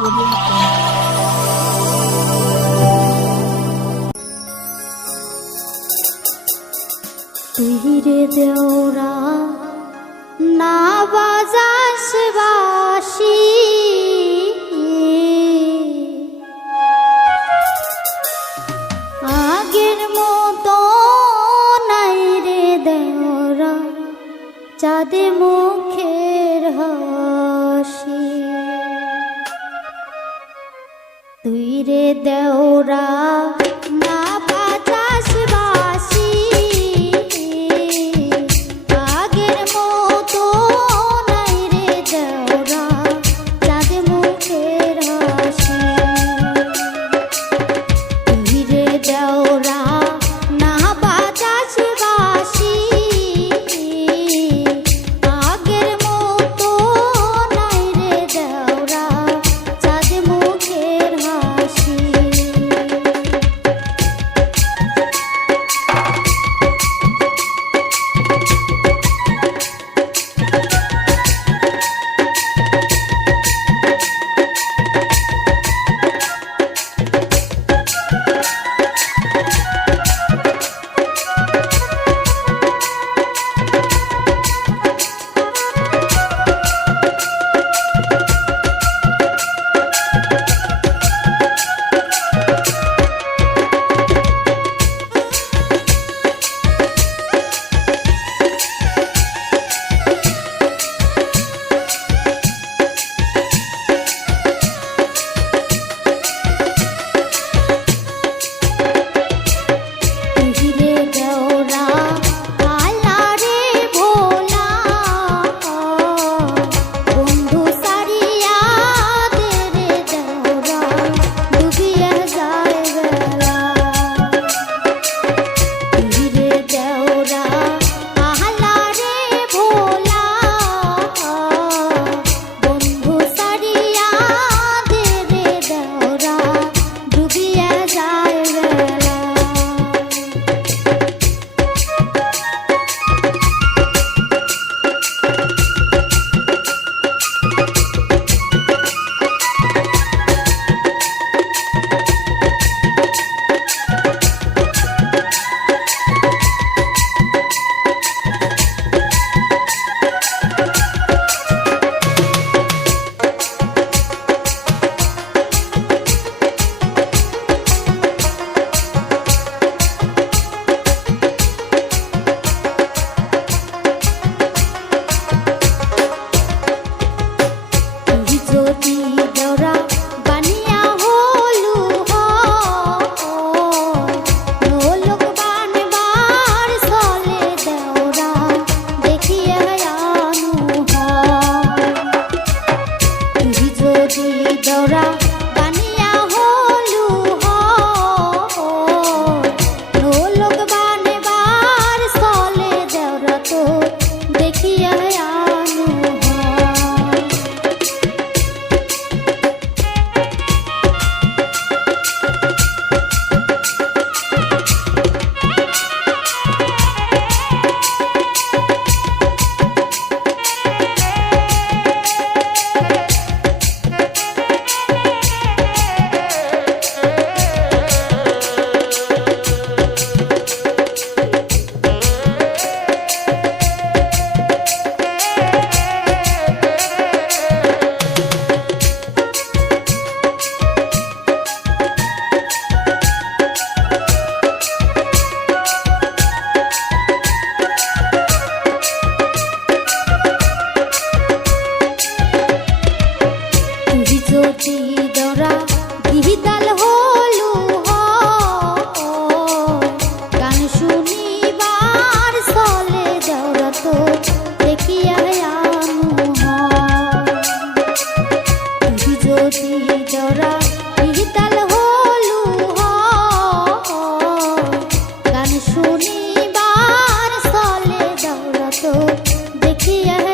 তুই দেওরা না বাজাস বাসি। আগের মতো নাই রে দেওরা চাঁদে মুখের হাসি। তুই রে। দেওরা যদি দরা দিহিতাল হলু গান শুনিবার চলে দরা তো দেখিয়া যদি দরা দিহিতাল হলু গান শুনিবার চলে দরা তো দেখিয়া